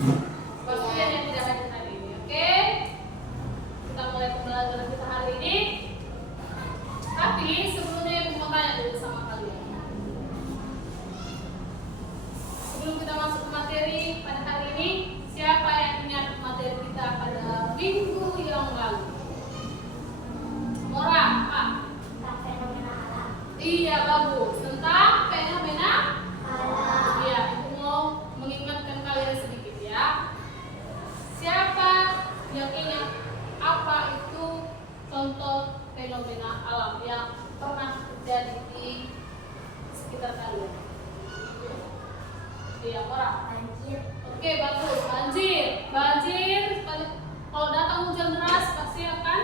Pasien yang tidak hadir hari ini, oke? Kita mulai pembelajaran kita hari ini. Tapi sebelumnya Ibu mau tanya dulu sama kalian. Sebelum kita masuk ke materi pada hari ini, siapa yang ingat materi kita pada minggu yang lalu? Mora, Pak? Tentang fenomena alam. Iya, bagus. Tentang fenomena Alam. iya, Ibu mau mengingatkan kalian sedikit ya. Siapa yang ingat apa itu contoh fenomena alam yang pernah terjadi di sekitar kalian? Iya, Mora. Banjir. Oke, bagus. Banjir. Banjir. Kalau datang hujan deras pasti akan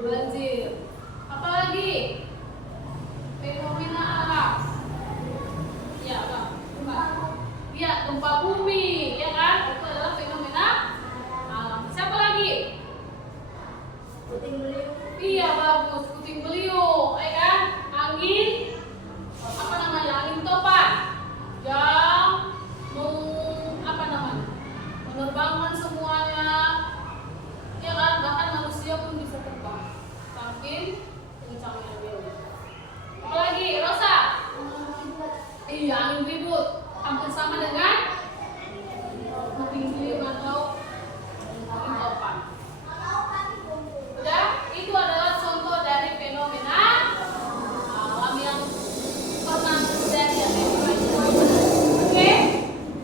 banjir. Apalagi fenomena alam. Ya, Bang. Iya, gempa bumi, ya kan? Itu adalah fenomena alam. Siapa lagi? Puting beliung. Iya, bagus. Puting beliung, ya kan? Angin, apa namanya? Angin topan yang apa namanya? Menerbangkan semuanya, ya kan? Bahkan manusia pun bisa terbang. Saking kencangnya dia. Apalagi, Rosa? Iya, angin ribut. Hampir sama dengan puting beliung atau angin topan. Udah, itu adalah contoh dari fenomena alam yang pernah terjadi. Oke,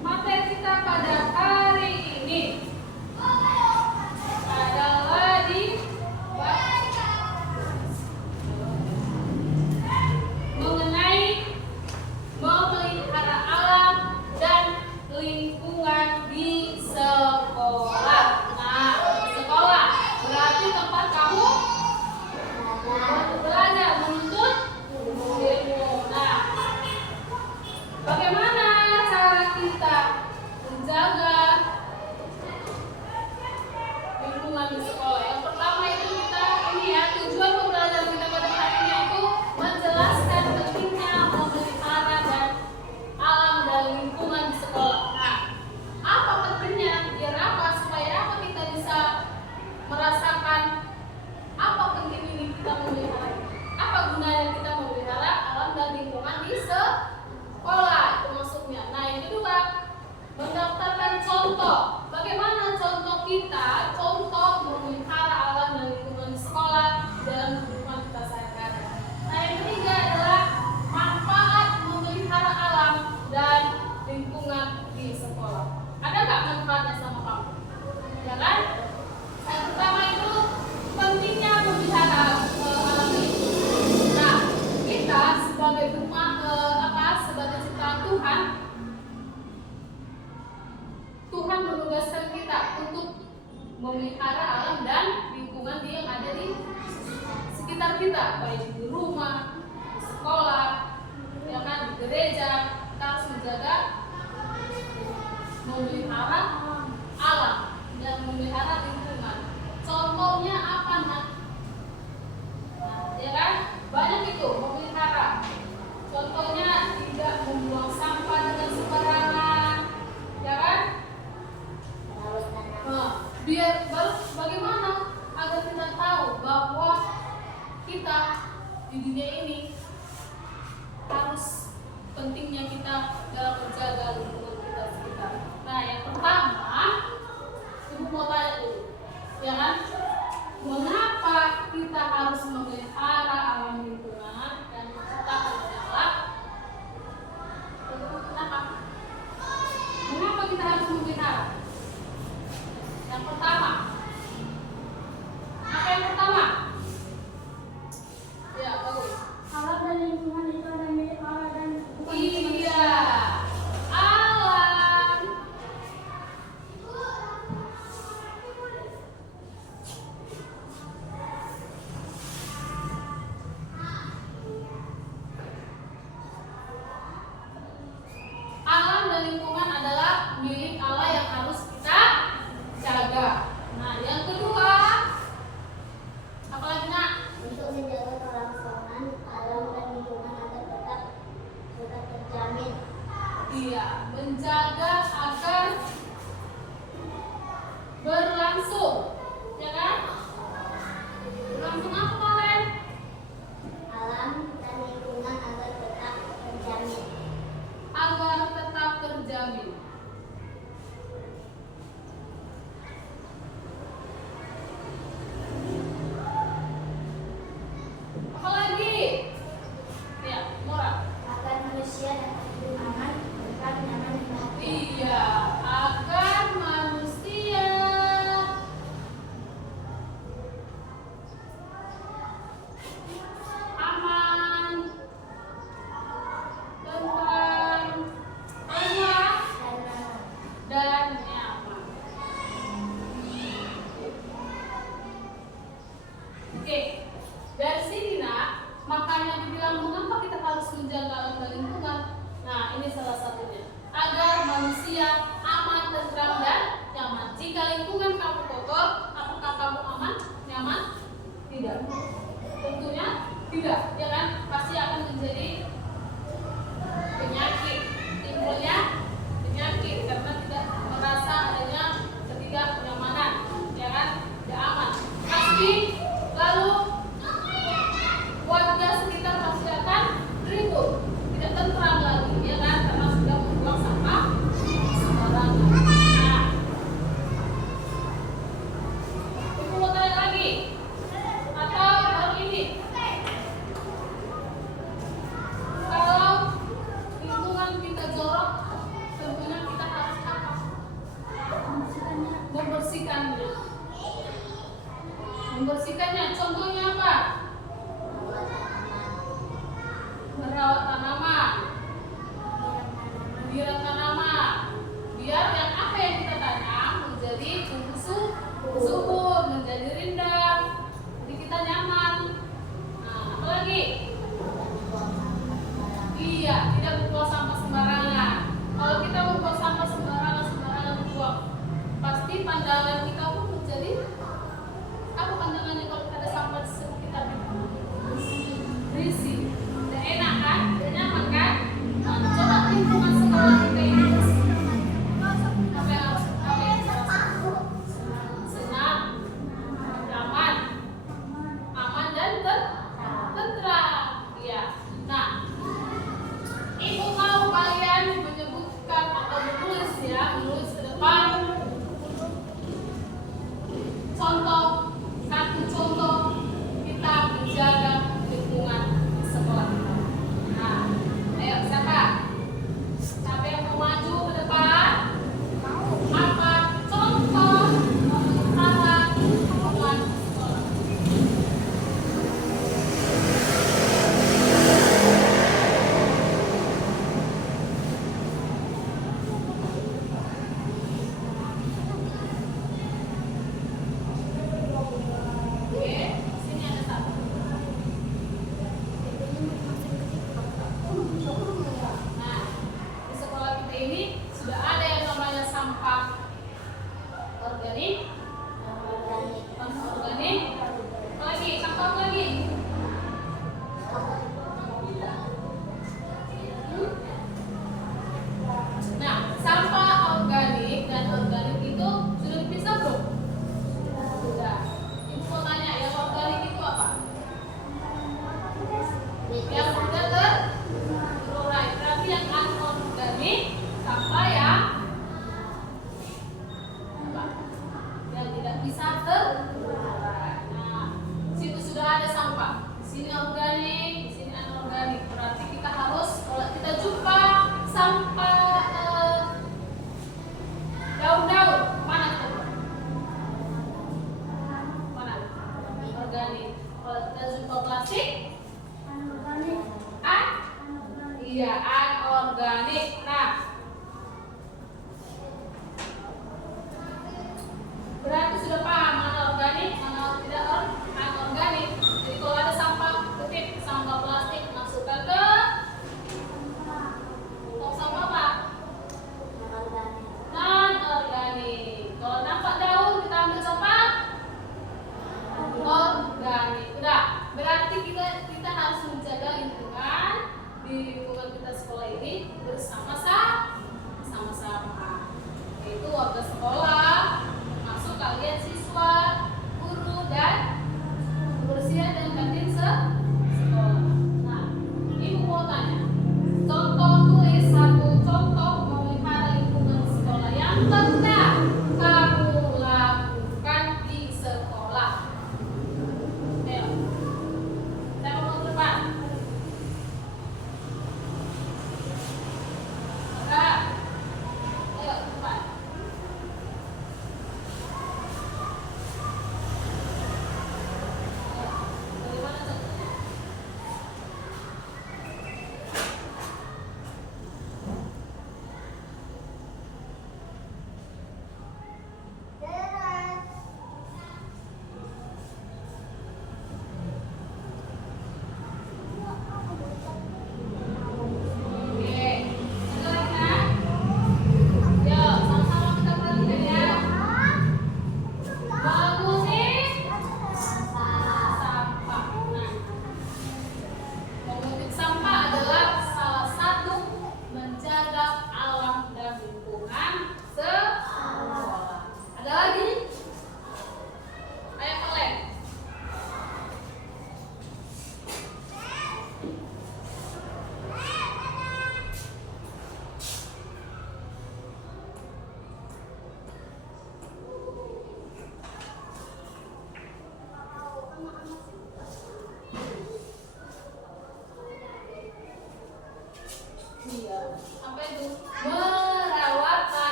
materi kita pada hari ini adalah di mengenai memelihara alam dan lingkungan di sekolah. Nah, sekolah berarti tempat kamu belajar, menuntut ilmu. Nah, bagaimana cara kita menjaga lingkungan di sekolah? Yang pertama itu kita ini ya, tujuan pembelajaran kita pada hari ini itu menjelaskan pentingnya memelihara dan alam dan lingkungan di sekolah. Nah, apa pentingnya? Biar apa? Supaya apa kita bisa merasakan apa penting ini kita memelihara? Apa gunanya kita memelihara alam dan lingkungan di sekolah? Itu maksudnya. Nah, yang kedua, mendaftarkan contoh. Bagaimana contoh kita, contoh memelihara alam dan lingkungan di sekolah dalam kehidupan kita sehari-hari. Nah, yang ketiga adalah manfaat memelihara alam dan lingkungan di sekolah. Ada nggak manfaatnya sama kamu? Ya kan? Yang pertama itu pentingnya memelihara alam dan lingkungan. Nah, kita sebagai umat sebagai ciptaan Tuhan, Tuhan menugaskan kita untuk memelihara alam dan lingkungan yang ada di sekitar kita, baik di rumah, di sekolah, ya kan, di gereja. Kita harus menjaga, memelihara alam dan memelihara lingkungan. Contohnya apa, Nak? Nah, ya kan, banyak itu memelihara. Contohnya tidak membuang sampah dengan sembarangan, ya kan? Biar bagaimana agar kita tahu bahwa kita di dunia ini harus pentingnya kita dalam menjaga lingkungan kita sekitar. Nah, yang pertama, Ibu mau tanya dulu, ya kan? Mengapa kita harus memelihara alam lingkungan dan menciptakan banyak alam? Kenapa? Mengapa kita harus memelihara? Yang pertama, apa yang pertama? Ya, bagus. Alam dan lingkungan itu ada milik Allah dan bukan milik Iya, manusia. alam. Alam dan lingkungan adalah milik Allah yang harus kita jaga. bersih, lalu warga sekitar pasti akan ribut, tidak tentram lagi, ya kan? Karena sudah membuang sampah sembarangan. Nah, ibu mau tanya lagi atau baru ini? Kalau lingkungan kita jorok, tentunya kita harus apa? Membersihkannya. Membersihkannya, contohnya apa? Merawat tanaman, biar tanaman, biar yang apa yang kita tanam menjadi subur, menjadi rindang, jadi kita nyaman. Nah, apa lagi? Iya, tidak membuang sampah sembarangan. Kalau kita membuang sampah sembarangan buang, pasti pandangan kita pun menjadi apa pandangannya kalau ada sampah di sekitar kita? Risih. Tidak enak kan? Tidak nyaman kan? Nah, coba lingkungan sekolah kita ini bersih. Apa yang kita rasakan? Senang, nyaman, aman dan tentram. Iya. Nah, ibu mau kalian menyebutkan atau menulis ke depan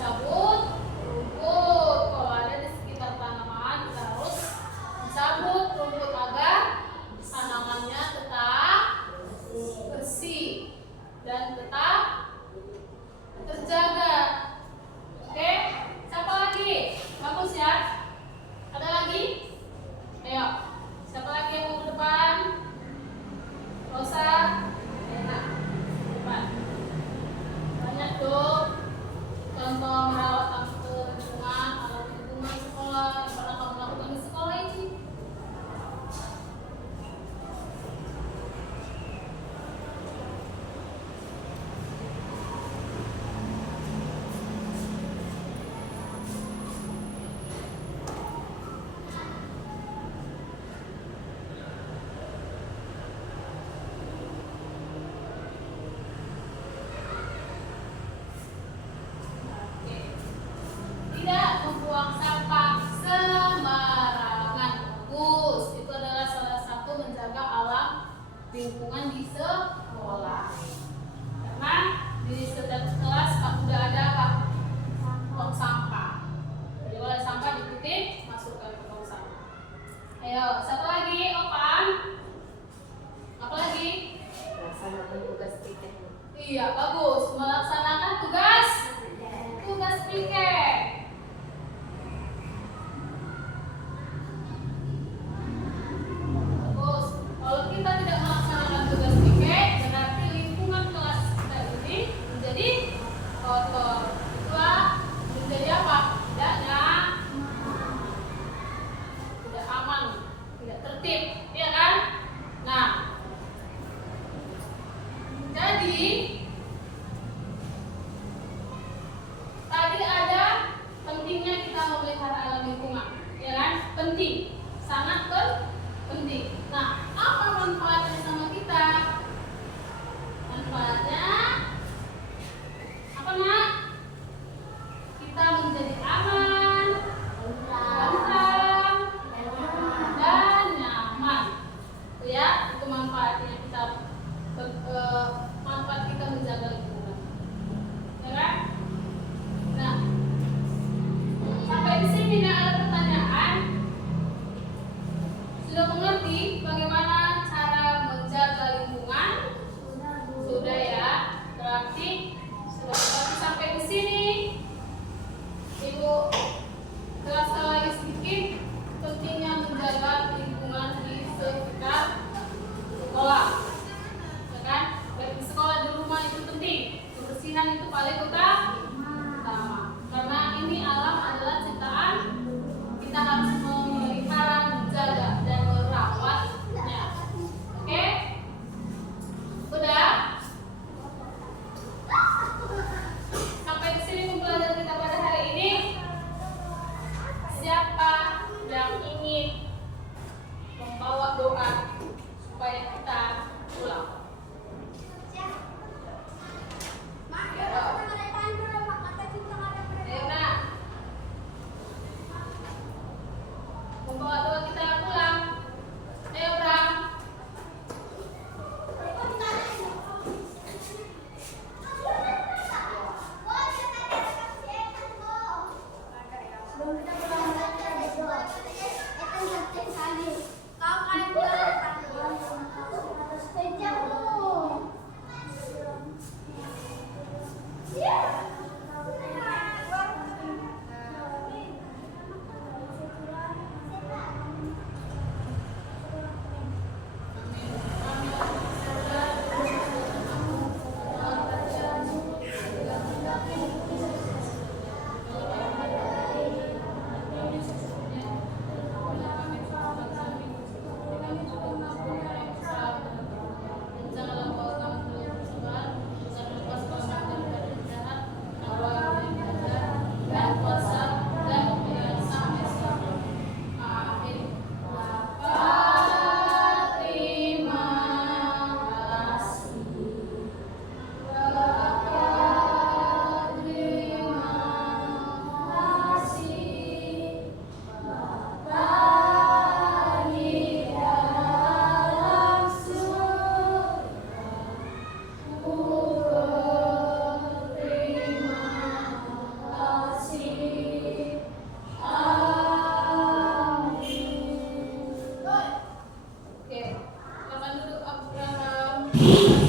mencabut rumput. Kalau ada di sekitar tanaman, kita harus mencabut rumput agar tanamannya tetap bersih dan tetap terjaga. Oke, siapa lagi? Bagus ya. Ada lagi? Ayo, siapa lagi yang mau ke depan? Rosa, enak, depan. Banyak tuh contoh merawat lingkungan, alat lingkungan sekolah yang pernah kamu lakukan di sekolah ini. Tidak membuang sampah sembarangan. Bagus. Itu adalah salah satu menjaga alam lingkungan di sekolah. Karena di setiap kelas sudah ada tong sampah. Jadi kalau ada sampah dititik, masukkan ke tong sampah. Ayo, satu lagi, Opan. Apa lagi? Melaksanakan tugas piket. Iya, bagus. Melaksanakan tugas piket. Bagus. Kalau kita tidak melaksanakan tugas piket, berarti lingkungan kelas kita ini menjadi kotor. Kedua, menjadi apa? Tidak aman, tidak tertib, ya kan? Nah, jadi tadi ada pentingnya kita memelihara alam lingkungan, ya kan? Penting, sangat penting. Nah, apa manfaatnya sama kita? Manfaatnya apa, Nak? Kita menjadi aman, tentram, dan nyaman. Itu ya, itu manfaatnya manfaat kita menjaga lingkungan, ya kan? Nah, sampai di sini tidak ada pertanyaan. Sudah mengerti bagaimana cara menjaga lingkungan? Sudah ya. Berarti sudah mengerti sampai di sini. Ibu jelaskan lagi sedikit pentingnya menjaga lingkungan di sekitar sekolah. Ya kan? Baik di sekolah, di rumah itu penting. Kebersihan itu paling utama. Karena ini alam adalah ciptaan, kita harus memelihara, menjaga dan merawatnya. Oke? Udah? Sampai di sini pembelajaran kita pada hari ini. Siapa yang ingin membawa doa supaya kita pulang? Ayo, Nak. Membawa doa kita pulang. Ayo, Bram. Sebelum kita pulang, kita berdoa. Itu yang sekali. Kau kan pulang atas pejamu. Thank you.